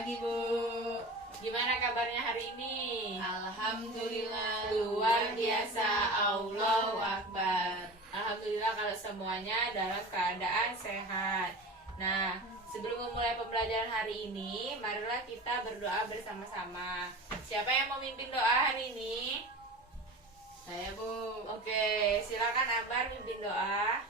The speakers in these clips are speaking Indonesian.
pagi, Bu. Gimana kabarnya hari ini? Alhamdulillah luar biasa. Allahu Akbar. Alhamdulillah kalau semuanya dalam keadaan sehat. Nah, sebelum memulai pembelajaran hari ini, marilah kita berdoa bersama-sama. Siapa yang memimpin doa hari ini? Saya, Bu. Oke, silakan Akbar mimpin doa.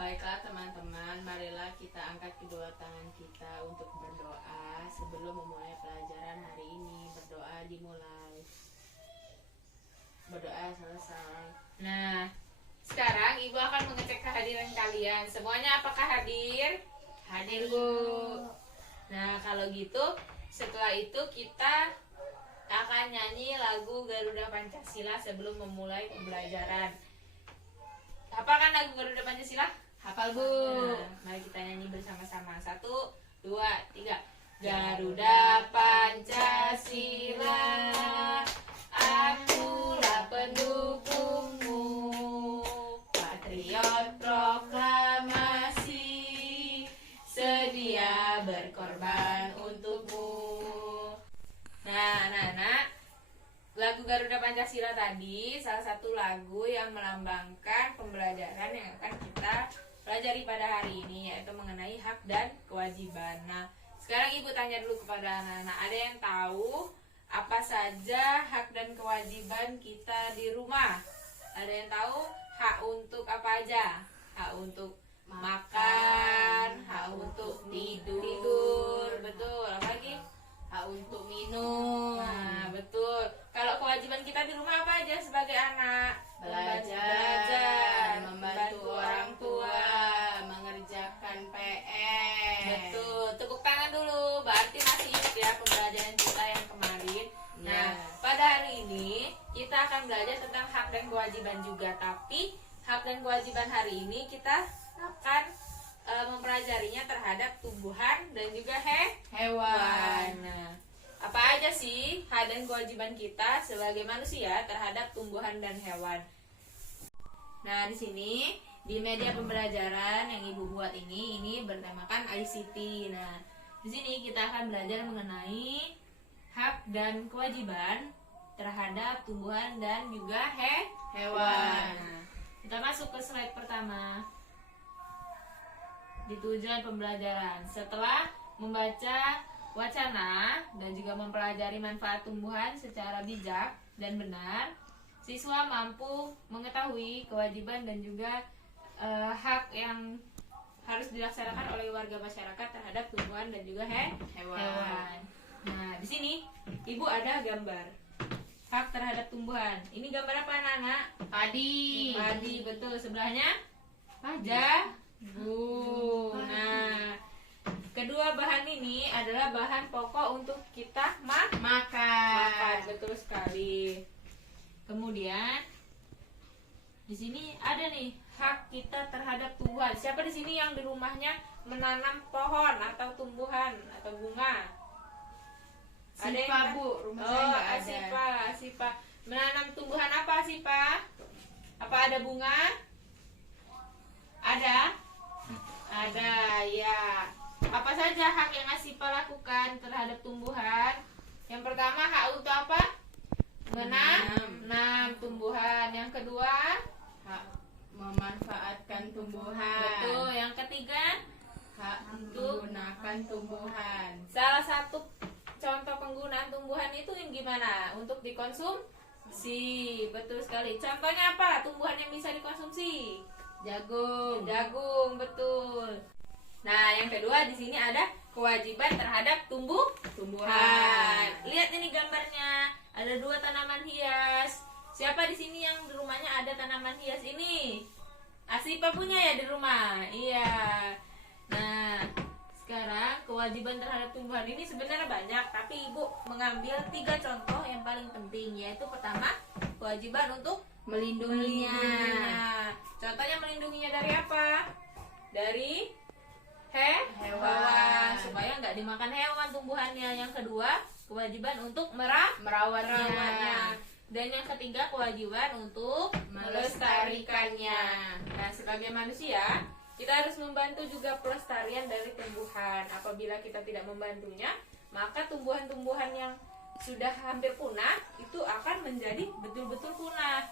Baiklah teman-teman, marilah kita angkat kedua tangan kita untuk berdoa sebelum memulai pelajaran hari ini. Berdoa dimulai. Berdoa selesai. Nah, sekarang Ibu akan mengecek kehadiran kalian. Semuanya apakah hadir? Hadir, Bu. Nah, kalau gitu setelah itu kita akan nyanyi lagu Garuda Pancasila sebelum memulai pembelajaran. Hafalkan lagu Garuda Pancasila? Hafal, Bu. Nah, mari kita nyanyi bersama-sama. 1, 2, 3. Garuda Pancasila, akulah pendukungmu, patriot proklamasi, sedia berkorban untukmu. Nah, anak-anak, lagu Garuda Pancasila tadi salah satu lagu yang melambangkan pembelajaran yang akan kita pelajari pada hari ini, yaitu mengenai hak dan kewajiban. Nah, sekarang Ibu tanya dulu kepada anak-anak, ada yang tahu apa saja hak dan kewajiban kita di rumah? Ada yang tahu hak untuk apa aja? Hak untuk makan, hak untuk tidur, betul. Apa lagi? Hak untuk minum. Nah, betul. Kalau kewajiban kita di rumah apa aja sebagai anak? Belajar, membantu orang tua, mengerjakan PR. Betul. Tepuk tangan dulu. Berarti masih ingat ya pembelajaran kita yang kemarin. Nah, pada hari ini kita akan belajar tentang hak dan kewajiban juga. Tapi hak dan kewajiban hari ini kita akan mempelajarinya terhadap tumbuhan dan juga hewan. Nah, apa aja sih hak dan kewajiban kita sebagai manusia terhadap tumbuhan dan hewan? Nah, di sini di media pembelajaran yang Ibu buat ini bernamakan ICT. Nah, di sini kita akan belajar mengenai hak dan kewajiban terhadap tumbuhan dan juga hewan. Nah, kita masuk ke slide pertama. Di tujuan pembelajaran, setelah membaca wacana dan juga mempelajari manfaat tumbuhan secara bijak dan benar, siswa mampu mengetahui kewajiban dan juga hak yang harus dilaksanakan oleh warga masyarakat terhadap tumbuhan dan juga hewan. Nah, di sini Ibu ada gambar hak terhadap tumbuhan. Ini gambar apa, anak-anak? Padi. Padi, betul. Sebelahnya Nah, kedua bahan ini adalah bahan pokok untuk kita makan. Betul sekali. Kemudian di sini ada nih hak kita terhadap tumbuhan. Siapa di sini yang di rumahnya menanam pohon atau tumbuhan atau bunga? Ada Sipa, yang Bu. Rumah saya nggak ada. Asipa. Menanam tumbuhan apa, Asipa? Apa ada bunga? Ada, ya. Apa saja hak yang Asipa lakukan terhadap tumbuhan? Yang pertama, hak untuk apa? Menanam tumbuhan. Yang kedua, Hak memanfaatkan tumbuhan. betul. Yang ketiga, Hak menggunakan tumbuhan. salah satu contoh penggunaan tumbuhan itu yang gimana? Untuk dikonsumsi. Betul sekali. Contohnya apa? Tumbuhan yang bisa dikonsumsi? Jagung, betul. Nah, yang kedua di sini ada kewajiban terhadap tumbuhan. Lihat ini gambarnya. Ada 2 tanaman hias. Siapa di sini yang di rumahnya ada tanaman hias ini? Asipa punya ya di rumah? Iya. Nah, sekarang kewajiban terhadap tumbuhan ini sebenarnya banyak, tapi Ibu mengambil 3 contoh yang paling penting, yaitu pertama, kewajiban untuk Melindunginya. Contohnya melindunginya dari apa? Dari Hewan. supaya nggak dimakan hewan tumbuhannya. Yang kedua, kewajiban untuk merawatnya. Dan yang ketiga, kewajiban untuk melestarikannya. Nah, sebagai manusia, kita harus membantu juga pelestarian dari tumbuhan. Apabila kita tidak membantunya, maka tumbuhan-tumbuhan yang sudah hampir punah itu akan menjadi betul-betul punah.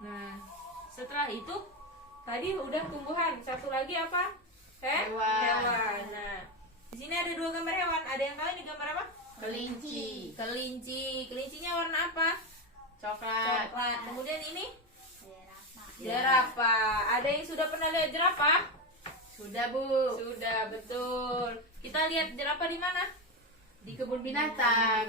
Nah, setelah itu tadi udah tumbuhan, satu lagi apa? Hewan. Nah, di sini ada 2 gambar hewan. Ada yang tahu ini gambar apa? Kelinci. Kelincinya warna apa? Coklat. Kemudian ini jerapah. Ada yang sudah pernah lihat jerapah? Sudah, Bu. Sudah, betul. Kita lihat jerapah di mana? Di kebun binatang.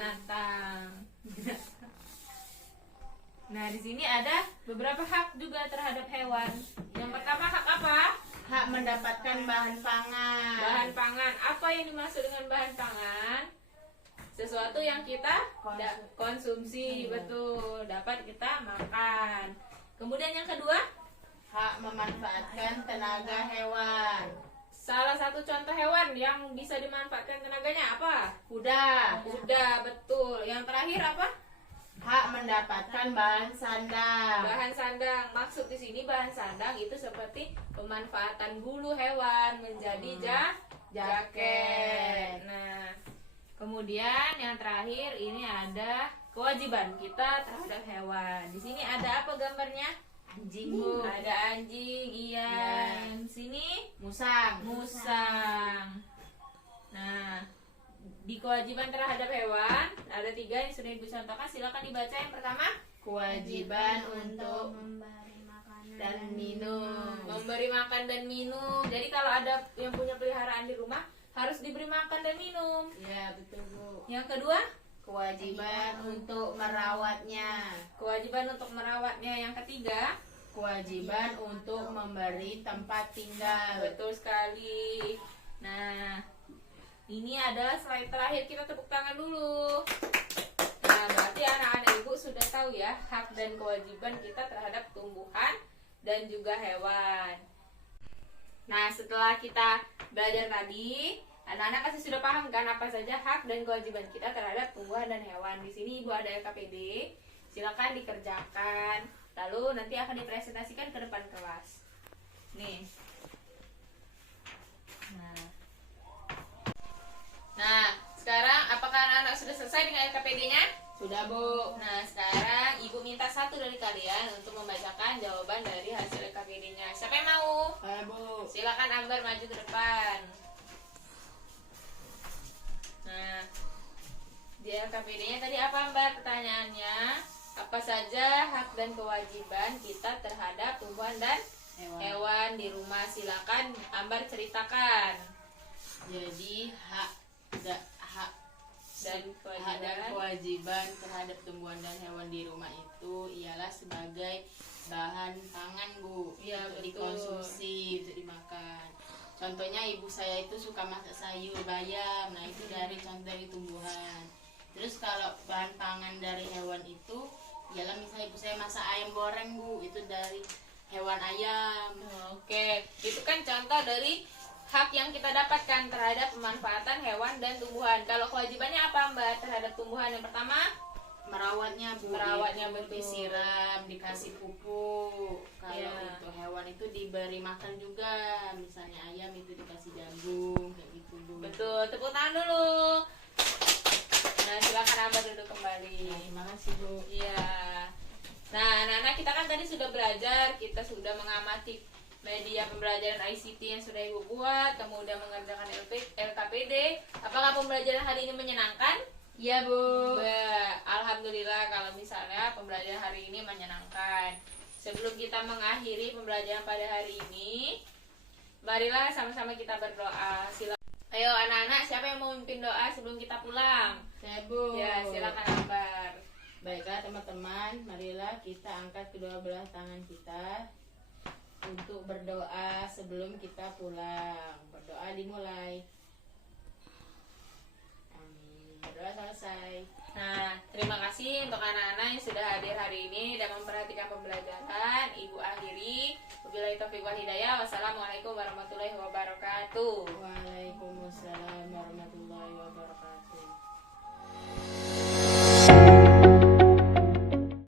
Nah, di sini ada beberapa hak juga terhadap hewan. Yang pertama, hak apa? Hak mendapatkan bahan pangan. Bahan pangan. Apa yang dimaksud dengan bahan pangan? Sesuatu yang kita konsumsi, betul, dapat kita makan. Kemudian yang kedua, Hak memanfaatkan tenaga hewan. salah satu contoh hewan yang bisa dimanfaatkan tenaganya apa? Kuda. Kuda, betul. Yang terakhir apa? Hak mendapatkan bahan sandang. Bahan sandang. Maksud di sini bahan sandang itu seperti pemanfaatan bulu hewan menjadi jaket. Nah, kemudian yang terakhir ini ada kewajiban kita terhadap hewan. Di sini ada apa gambarnya? Anjing, Bu. Ada anjing, iya. Ya. Di sini Musang. Nah, di kewajiban terhadap hewan ada 3 yang sudah Ibu contohkan. Silakan dibaca. Yang pertama, Kewajiban untuk dan minum. memberi makan dan minum. Jadi kalau ada yang punya peliharaan di rumah harus diberi makan dan minum. Ya, betul, Bu. Yang kedua, Kewajiban untuk merawatnya. kewajiban untuk merawatnya. Yang ketiga, Kewajiban untuk memberi tempat tinggal. betul sekali. Nah, ini adalah slide terakhir. Kita tepuk tangan dulu. Nah, berarti anak-anak Ibu sudah tahu ya hak dan kewajiban kita terhadap tumbuhan dan juga hewan. Nah, setelah kita belajar tadi, anak-anak pasti sudah paham kan apa saja hak dan kewajiban kita terhadap tumbuhan dan hewan. Di sini Ibu ada LKPD. Silakan dikerjakan. Lalu nanti akan dipresentasikan ke depan kelas. Nih. Nah, sekarang apakah anak-anak sudah selesai dengan LKPD-nya? Sudah, Bu. Nah, sekarang Ibu minta satu dari kalian untuk membacakan jawaban dari hasil LKPD-nya. Siapa yang mau? Ayo, Bu. Silakan Ambar maju ke depan. Nah, di LKPD-nya tadi apa, Ambar? Pertanyaannya, apa saja hak dan kewajiban kita terhadap tumbuhan dan hewan di rumah? Silakan Ambar ceritakan. Jadi hak dan Dan kewajiban terhadap tumbuhan dan hewan di rumah itu ialah sebagai bahan pangan, Bu. Iya, untuk betul. dikonsumsi, untuk dimakan. Contohnya ibu saya itu suka masak sayur bayam. Nah, itu dari contoh dari tumbuhan. Terus kalau bahan pangan dari hewan itu ialah misalnya ibu saya masak ayam goreng, Bu. Itu dari hewan ayam. Oke, itu kan contoh dari hak yang kita dapatkan terhadap pemanfaatan hewan dan tumbuhan. Kalau kewajibannya apa, Mbak, terhadap tumbuhan? Yang pertama, Merawatnya, Bu. Merawatnya, Itu betul. disiram, dikasih pupuk. Kalau Iya. itu hewan itu diberi makan juga. Misalnya ayam itu dikasih jagung kayak gitu, Bu. betul. Tepuk tangan dulu. Nah, silakan Ambar duduk kembali. Nah, terima kasih, Bu. Iya. Nah, anak-anak kita kan tadi sudah belajar, kita sudah mengamati media pembelajaran ICT yang sudah Ibu buat, kemudian mengerjakan LKPD. Apakah pembelajaran hari ini menyenangkan? Iya, Bu. Alhamdulillah kalau misalnya pembelajaran hari ini menyenangkan. Sebelum kita mengakhiri pembelajaran pada hari ini, marilah sama-sama kita berdoa. Ayo anak-anak, siapa yang mau memimpin doa sebelum kita pulang? Saya, Bu. Ya, silakan Ambar. Baiklah teman-teman, marilah kita angkat kedua belah tangan kita untuk berdoa sebelum kita pulang. Berdoa dimulai. Amin. Berdoa selesai. Nah, terima kasih untuk anak-anak yang sudah hadir hari ini dan memperhatikan pembelajaran. Ibu akhiri. Wabillahi taufiq wal hidayah. Wassalamualaikum warahmatullahi wabarakatuh. Waalaikumsalam.